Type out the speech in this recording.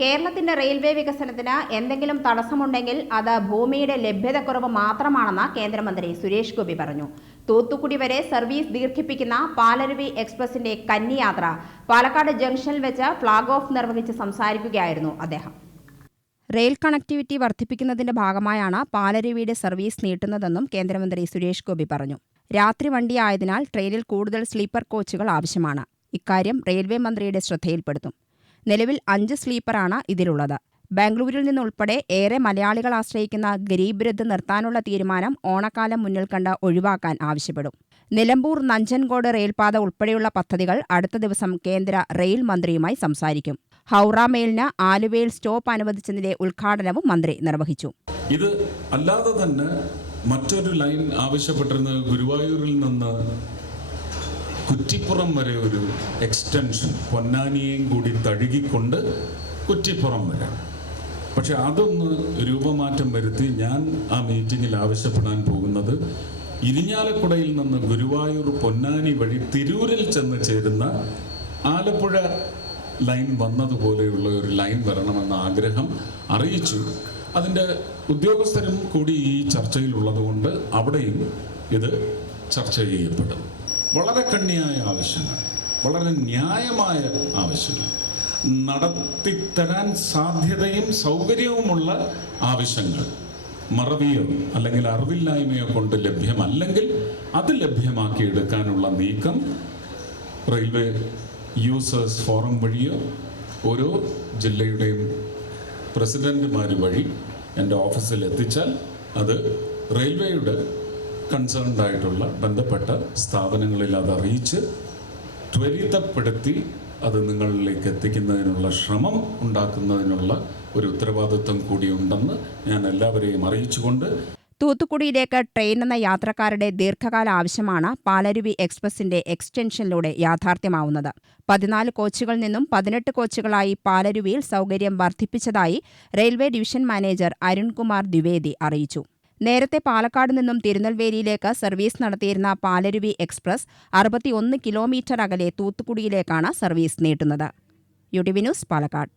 കേരളത്തിന്റെ റെയിൽവേ വികസനത്തിന് എന്തെങ്കിലും തടസ്സമുണ്ടെങ്കിൽ അത് ഭൂമിയുടെ ലഭ്യതക്കുറവ് മാത്രമാണെന്ന് കേന്ദ്രമന്ത്രി സുരേഷ് ഗോപി പറഞ്ഞു. തൂത്തുക്കുടി വരെ സർവീസ് ദീർഘിപ്പിക്കുന്ന പാലരുവി എക്സ്പ്രസിന്റെ കന്നിയാത്ര പാലക്കാട് ജംഗ്ഷനിൽ വെച്ച് ഫ്ളാഗ് ഓഫ് നിർവഹിച്ച് സംസാരിക്കുകയായിരുന്നു അദ്ദേഹം. റെയിൽ കണക്ടിവിറ്റി വർദ്ധിപ്പിക്കുന്നതിന്റെ ഭാഗമായാണ് പാലരുവിയുടെ സർവീസ് നീട്ടുന്നതെന്നും കേന്ദ്രമന്ത്രി സുരേഷ് ഗോപി പറഞ്ഞു. രാത്രി വണ്ടിയായതിനാൽ ട്രെയിനിൽ കൂടുതൽ സ്ലീപ്പർ കോച്ചുകൾ ആവശ്യമാണ്. ഇക്കാര്യം റെയിൽവേ മന്ത്രിയുടെ ശ്രദ്ധയിൽപ്പെടുത്തും. നിലവിൽ അഞ്ച് സ്ലീപ്പറാണ് ഇതിലുള്ളത്. ബാംഗ്ലൂരിൽ നിന്നുൾപ്പെടെ ഏറെ മലയാളികൾ ആശ്രയിക്കുന്ന ഗരീബ് രഥ് നിർത്താനുള്ള തീരുമാനം ഓണക്കാലം മുന്നിൽ കണ്ട് ഒഴിവാക്കാൻ ആവശ്യപ്പെടും. നിലമ്പൂർ നഞ്ചൻകോട് റെയിൽപാത ഉൾപ്പെടെയുള്ള പദ്ധതികൾ അടുത്ത ദിവസം കേന്ദ്ര റെയിൽ മന്ത്രിയുമായി സംസാരിക്കും. ഹൗറ മെയിലിന് ആലുവയിൽ സ്റ്റോപ്പ് അനുവദിച്ചതിന്റെ ഉദ്ഘാടനവും മന്ത്രി നിർവഹിച്ചു. ഇത് അല്ലാതെ തന്നെ മറ്റൊരു ലൈൻ ആവശ്യപ്പെട്ടിരുന്നത് ഗുരുവായൂരിൽ നിന്ന് കുറ്റിപ്പുറം വരെ ഒരു എക്സ്റ്റൻഷൻ പൊന്നാനിയെയും കൂടി തഴുകിക്കൊണ്ട് കുറ്റിപ്പുറം വരെ. പക്ഷെ അതൊന്ന് രൂപമാറ്റം വരുത്തി ഞാൻ ആ മീറ്റിങ്ങിൽ ആവശ്യപ്പെടാൻ പോകുന്നത് ഇരിഞ്ഞാലക്കുടയിൽ നിന്ന് ഗുരുവായൂർ പൊന്നാനി വഴി തിരൂരിൽ ചെന്ന് ചേരുന്ന ആലപ്പുഴ ലൈൻ വന്നതുപോലെയുള്ള ഒരു ലൈൻ വരണമെന്ന ആഗ്രഹം അറിയിച്ചു. അതിന്റെ ഉദ്യോഗസ്ഥരും കൂടി ഈ ചർച്ചയിലുള്ളതുകൊണ്ട് അവിടെയും ഇത് ചർച്ച ചെയ്യപ്പെടും. വളരെ കണ്ണിയായ ആവശ്യങ്ങൾ വളരെ ന്യായമായ ആവശ്യങ്ങൾ. നടത്തിത്തരാൻ സാധ്യതയും സൗകര്യവുമുള്ള ആവശ്യങ്ങൾ. മറവിയോ അല്ലെങ്കിൽ അറിവില്ലായ്മയോ കൊണ്ട് ലഭ്യമല്ലെങ്കിൽ അത് ലഭ്യമാക്കി എടുക്കാനുള്ള നീക്കം റെയിൽവേ യൂസേഴ്സ് ഫോറം വഴിയോ ഓരോ ജില്ലയുടെയും പ്രസിഡന്റുമാർ വഴി എന്റെ ഓഫീസിൽ എത്തിച്ചാൽ അത് റെയിൽവേയുടെ കൺസേൺഡ് ആയിട്ടുള്ള ബന്ധപ്പെട്ട സ്ഥാപനങ്ങളിൽ അത് അറിയിച്ച് ത്വരിതപ്പെടുത്തി അത് നിങ്ങളിലേക്ക് എത്തിക്കുന്നതിനുള്ള ശ്രമം ഉണ്ടാക്കുന്നതിനുള്ള ഒരു ഉത്തരവാദിത്വം കൂടിയുണ്ടെന്ന് ഞാൻ എല്ലാവരെയും അറിയിച്ചുകൊണ്ട് തൂത്തുക്കുടിയിലേക്ക് ട്രെയിൻ എന്ന യാത്രക്കാരുടെ ദീർഘകാല ആവശ്യമാണ് പാലരുവി എക്സ്പ്രസിന്റെ എക്സ്റ്റൻഷനിലൂടെ യാഥാർത്ഥ്യമാവുന്നത്. പതിനാല് കോച്ചുകളിൽ നിന്നും പതിനെട്ട് കോച്ചുകളായി പാലരുവിയിൽ സൗകര്യം വർദ്ധിപ്പിച്ചതായി railway division manager Arunkumar Dwivedi അറിയിച്ചു. നേരത്തെ പാലക്കാട് നിന്നും തിരുനെൽവേലിയിലേക്ക് സർവീസ് നടത്തിയിരുന്ന പാലരുവി എക്സ്പ്രസ് അറുപത്തിയൊന്ന് കിലോമീറ്റർ അകലെ തൂത്തുക്കുടിയിലേക്കാണ് സർവീസ് നീട്ടുന്നത്. U news Palakkad.